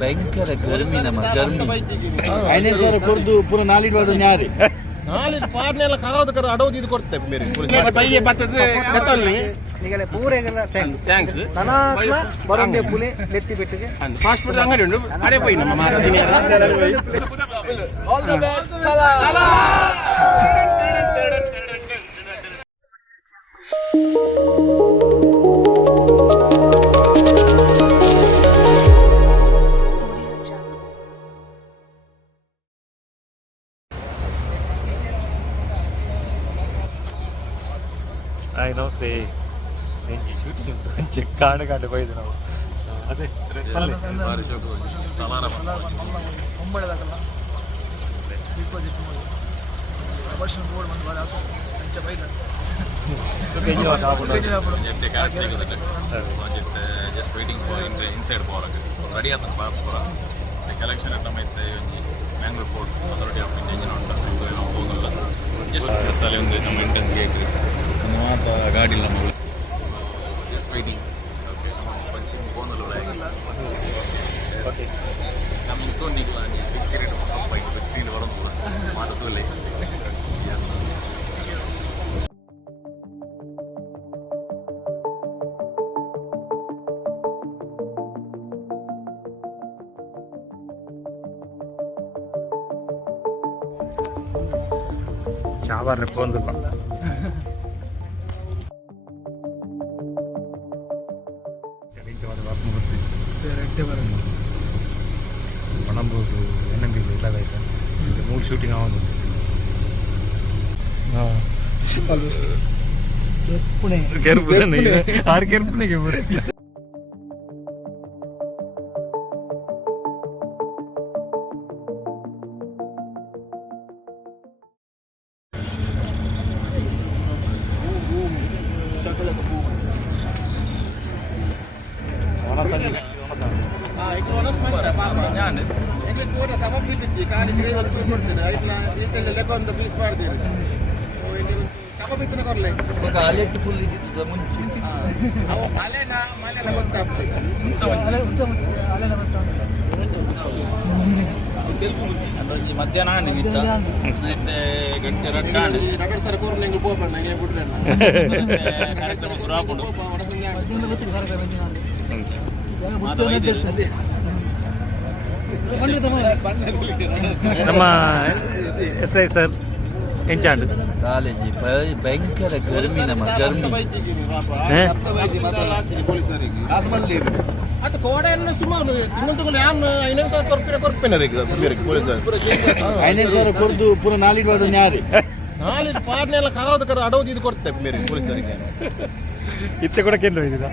ಭಯಂಕರ ಗರ್ಮಿ ನಮ್ಮ ಗರ್ಮಿ ಐನೈದು ಸಾವಿರ ಕೊಡ್ದು ಪೂರ ನಾಲಿಡ್ ವಾದ ನ್ಯಾರಿ ನಾಲಿಡ್ ಪಾರ್ನೆಲ್ಲ ಕರಾವದಕರ ಅಡೋದು ಇದು ಕೊಡ್ತೇವೆ ಬೇರೆ ಬೈಯೆ ಬರ್ತದೆ ಜತಲ್ಲಿ ನಿಗಲೆ ಪೂರೆಗೆಲ್ಲ ಥ್ಯಾಂಕ್ಸ್ ತನಾಕ್ಲ ಬರಂದೆ ಪುಲೆ ಲೆತ್ತಿ ಬೆಟ್ಟಿಗೆ ಫಾಸ್ಟ್ ಫುಡ್ ಅಂಗಡಿ ಉಂಟು ಅಡೆ ಪೋಯಿ ನಮ್ಮ ಮಾತಾಡಿನಿ ಆಲ್ ದಿ ಬೆಸ್ಟ್ ಸಲಾಮ್ ಹಾಯ್ ನಮಸ್ತೆ ನೆಂಜಿ ಶೂಟಿಂಗ್ ಕೊಂಚ ಕಾಡು ಕಾಡು ಬೈದು ನಾವು ಅದೇ ಜಸ್ಟ್ ವೇಟಿಂಗ್ ಫಾರ್ ಇನ್ಸೈಡ್ ಬೋರಕ್ಕೆ ರೆಡಿ ಆತನ ಪಾಸ್ ಪೂರ ಕಲೆಕ್ಷನ್ ನಮ್ಮ ಇತ್ತೆ Mangalore port authority of India engine ಉಂಟು ನಾವು ಹೋಗಲ್ಲ ಜಸ್ಟ್ ಅಲ್ಲಿ ಒಂದು ನಮ್ಮ ಇಂಟೆನ್ಸ್ ಗೇಟ್ ಒಂದು ಮಾತ್ರ ಗಾಡಿ ಇಲ್ಲ ನಮ್ಮ ಜಸ್ಟ್ ವೇಟಿಂಗ್ ಓಕೆ ನಮ್ಮ ಫೋನಲ್ಲಿ ಓಕೆ ನಮ್ಮ ಸೊ ನೀವು ಬಿಗ್ ಕ್ರಿಕೆಟ್ ಬೈಕ್ ಸ್ಕ್ರೀನ್ ಬರೋದು ಮಾಡೋದು ಎಸ್ ಚಾವಾರ್ನೆ ಪೋಂದಿಲ್ಲ ಒಣಂಬೂದು ಎಣ್ಣಂಬಿ ಇಲ್ಲದಾಯ್ತು ಮೂರು ಶೂಟಿಂಗ್ ಆಗೋದು ಕೆರ್ಪುನೆ ಆರು ಕೆರ್ಪುನೆಗೆ ಬರುತ್ತೆ ಕಬಾಬ್ ತಿಂತಿ ಖಾಲಿ ಗ್ರೇವಿ ಅಲ್ಲಿ ಕೊಡ್ತೇನೆ ಐಟ್ಲ ಲೆಕ್ಕೊಂದು ಪೀಸ್ ಮಾಡ್ತೀವಿ ಕಬಾಬ್ ಇತ್ತನ ಕೊರ್ಲೆ ಕಾಲೆಟ್ಟು ಫುಲ್ ಇದ್ದಿದ್ದು ಮುಂಚೆ ಅವು ಮಲೆನ ಗೊತ್ತಾಗ್ತದೆ ಮಧ್ಯಾಹ್ನ ಗಂಟೆ ರಗಡ್ ಸರ ಕೋರ್ ನಿಂಗೆ ಹೋಗ್ಬೇಡ ನಂಗೆ ಬಿಟ್ರೆ ಕಾರ್ಯಕ್ರಮ ಶುರು ಆಗ್ಬೋದು ನಮ್ಮ ಎಸ್ ಐ ಸರ್ ಎಂಚಾಂಡ್ ಕಾಲೇಜಿ ಭಯಂಕರ ಗರ್ಮಿ ನಮ್ಮ ಗರ್ಮಿ ಅದು ಕೋಡೆಯನ್ನು ಸುಮಾರು ತಿಂಗಳು ತಗೊಂಡು ಯಾನು 5 ಸಾವಿರ ಕೊರ್ಪಿನ ಐನೈದು ಸಾವಿರ ಕೊಡ್ದು ಪೂರ ನಾಲಿಡ್ ವಾದ ನ್ಯಾರಿ ನಾಲಿಡ್ ಪಾರ್ನೆಲ್ಲ ಕರಾವದಕರ ಅಡೋದು ಇದು ಕೊಡ್ತೇವೆ ಬೇರೆ ಪೊಲೀಸರಿಗೆ ಇತ್ತೆ ಕೂಡ ಕೆಲ್ಲು ಇದ್ದೀರಾ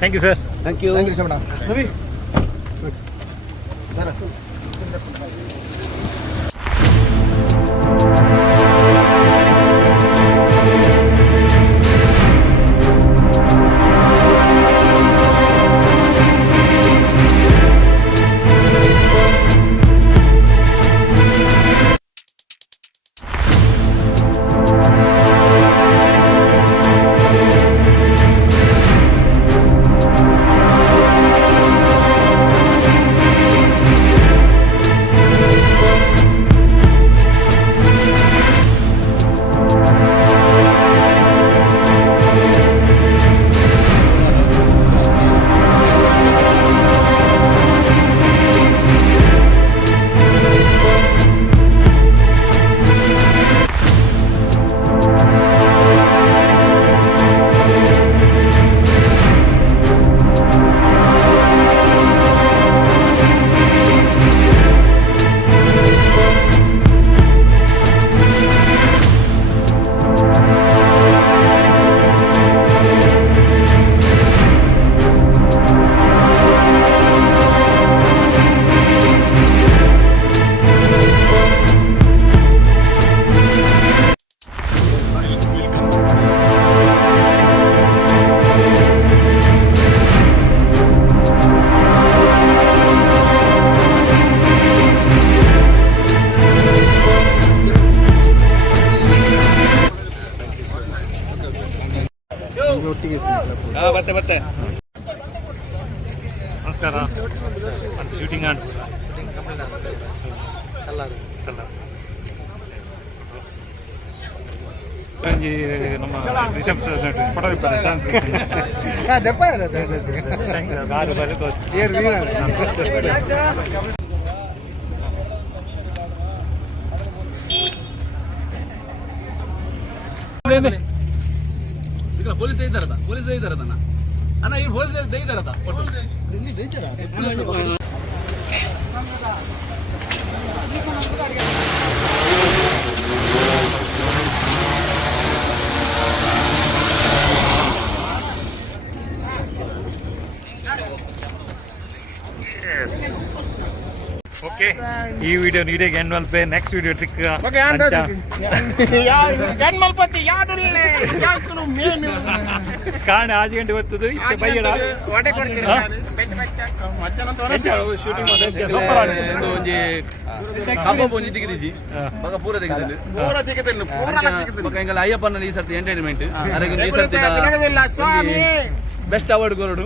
thank you sir thank you Ravi ಮತ್ತೆ ನಮಸ್ಕಾರ ಶೂಟಿಂಗ್ ಆನ್ ನಮ್ಮ ರಿಷಬ್ ಫೋಟೋ ಪೊಲೀಸ್ ತೆಗಿತಾರದನ್ನ ಅಣ್ಣ ಈ ಪೊಲೀಸ್ ತೆಗಿತಾರದ ಫೋಟೋ ಓಕೆ ಈ ವಿಡಿಯೋ ನೀರಿಗೆ ಎಂಡ್ ಮಲ್ಪೆ ನೆಕ್ಸ್ಟ್ ವಿಡಿಯೋ ಸಿಕ್ಕ ಕಾಣ 5 ಗಂಟೆ ಬರ್ತದೆ ಇತ್ತೆ ಬೈಯಡ ಶೂಟಿಂಗ್ ಒಂಜಿ ಕಬ್ಬ ಒಂಜಿ ತೆಗೆದಿಜಿ ಮಗ ಪೂರ ತೆಗೆದಿಲ್ಲ ಮಗ ಎಂಗಲ ಅಯ್ಯಪ್ಪನ ಈ ಸರ್ತಿ ಎಂಟರ್ಟೈನ್ಮೆಂಟ್ ಅದಕ್ಕೆ ಈ ಸರ್ತಿ ಬೆಸ್ಟ್ ಅವಾರ್ಡ್ ಕೊರಡು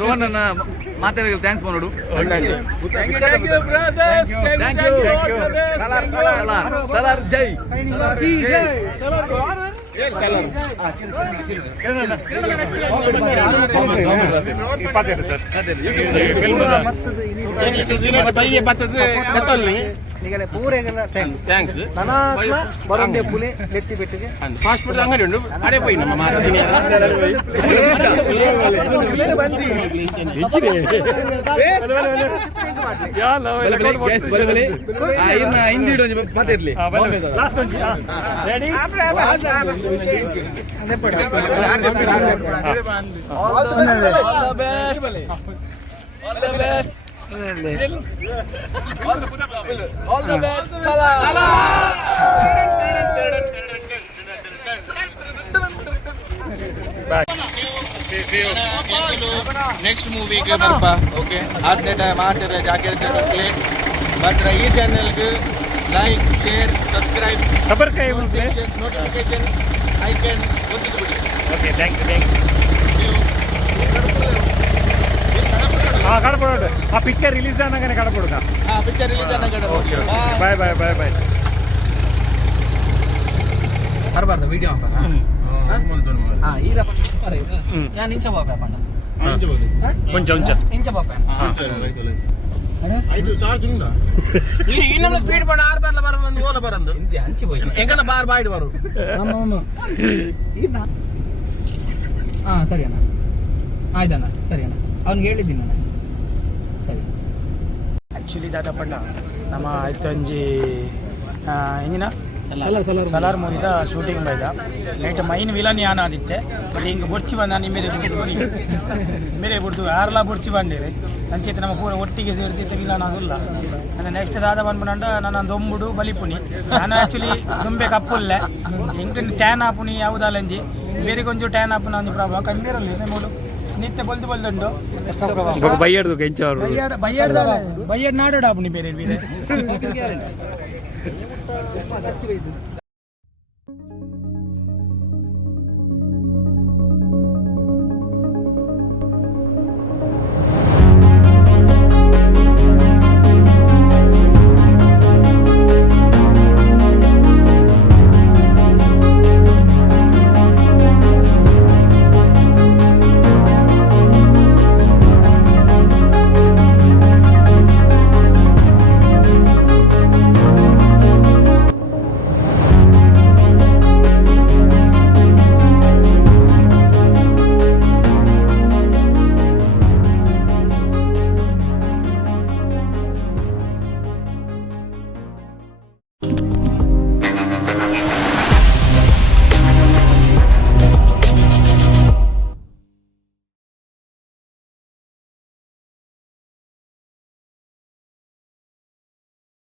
ರೋಹನ್ ಅನ್ನ ಮಾತಾಡಿ ಥ್ಯಾಂಕ್ಸ್ ಮಾಡೋಡು ಸಲಾರ್ ಜೈ ನಿಗಲೆ ಪೂರೆಗೆಲ್ಲ ಥ್ಯಾಂಕ್ಸ್ ನನಾತ್ಮ ಬರೋಂಡೆ ಪುಲೆ ಲೆತ್ತಿ ಬೆಟ್ಟಿಗೆ ಫಾಸ್ಟ್ ಫುಡ್ ಅಂಗಡಿ ಉಂಟು ಅಡೆ ಪೋಯಿ ನಮ್ಮ ಮಾತಾಡಿ ಮಾತಾಡ್ಲಿ All the best. Salah. Next ಮೂವಿಗೆ ಬರ್ಪ ಓಕೆ ಆದನೇ ಟೈಮ್ ಆತರ ಜಾಗ್ರತೆ ಪ್ಲೇ ಮಾತ್ರ ಈ ಚಾನೆಲ್ಗೆ like share subscribe notification icon ಒತ್ತಿದ್ದು ಬಿಡಿ ಓಕೆ ಥ್ಯಾಂಕ್ ಯು ಕಡಪಡ ಆ ಪಿಕ್ಚರ್ ರಿಲೀಸ್ ಆನಾಗನೆ ಕಡಪಡುಗ ಪಿಕ್ಚರ್ ರಿಲೀಸ್ ಆನಾಗಡೆ ಬಾಯ್ ಬಾಯ್ ಬಾಯ್ ಬಾಯ್ ಬರಬಾರ್ದು ವಿಡಿಯೋ ಈಗ ನಾನು ಇಂಚ ಬಾಪ ಕೊಂಚ ಇಂಚ ಬಾಪ ಇನ್ನೊಂದು ಸ್ಪೀಡ್ ಪಣ 6 ಬಾರ್ಲ ಬರಂದು ಓಲ ಬರಂದು ಅಂಚಿ ಹೋಯ್ ಎಂಗನ ಬಾರ್ ಬಾಯ್ಡ್ ಬರು ಸರಿ ಅಣ್ಣ ಆಯ್ತಣ್ಣ ಸರಿ ಅಣ್ಣ ಅವ್ನಿಗೆ ಹೇಳಿದ್ದೀನಿ ನಾನು ಸರಿ ಆ್ಯಕ್ಚುಲಿ ದಾದಪ್ಪಣ್ಣ ನಮ್ಮ ಆಯ್ತು ಒಂಜಿ ಎಂಜಿನ ಸಲಾರ್ ಮೂವಿದ ಶೂಟಿಂಗ್ ಬೈದ ನೈಟ್ ಮೈನ್ ವಿಲನ್ ಯಾನ ಆದಿತ್ತೆ ಬಟ್ ಹಿಂಗೆ ಬೊಡ್ಚಿ ಬಂದ ಮೇರೆ ಬಿಡ್ತು ಯಾರೆಲ್ಲ ಬೊಡ್ಚಿ ಬಂದಿರಿ ಅಂಚೆತ್ತೆ ನಮ್ಮ ಪೂರ ಒಟ್ಟಿಗೆ ಸೇರ್ತಿತ್ತು ವಿಲನ್ ಅದಿಲ್ಲ ಅಂದರೆ ನೆಕ್ಸ್ಟ್ ದಾದ ಬಂದ್ಬಿಡ ನಾನು ದೊಂಬುಡು ಬಲಿಪುನಿ ನಾನು ಆ್ಯಕ್ಚುಲಿ ದುಂಬೆ ಕಪ್ಪುಲ್ಲೆ ಹಿಂಗೆ ಟ್ಯಾನ್ ಆಪುನಿ ಯಾವುದಲ್ಲಂಜಿ ಬೇರೆ ಕೊಂಚ ಟ್ಯಾನ್ ಆಪುನ ಒಂದು ಪ್ರಾಬ್ಲಮ್ ಕಮ್ಮಿರಲ್ಲ ಮೂಡು ನಿತ್ಯ ಬಲ್ದು ಬಲ್ದುಂಡು ಬೈಯರ್ದು ಕೆಂಚವರು ಬಯ್ಯಡ್ ನಾಡಾಪುನಿ ಬೇರೆ ಬೇರೆ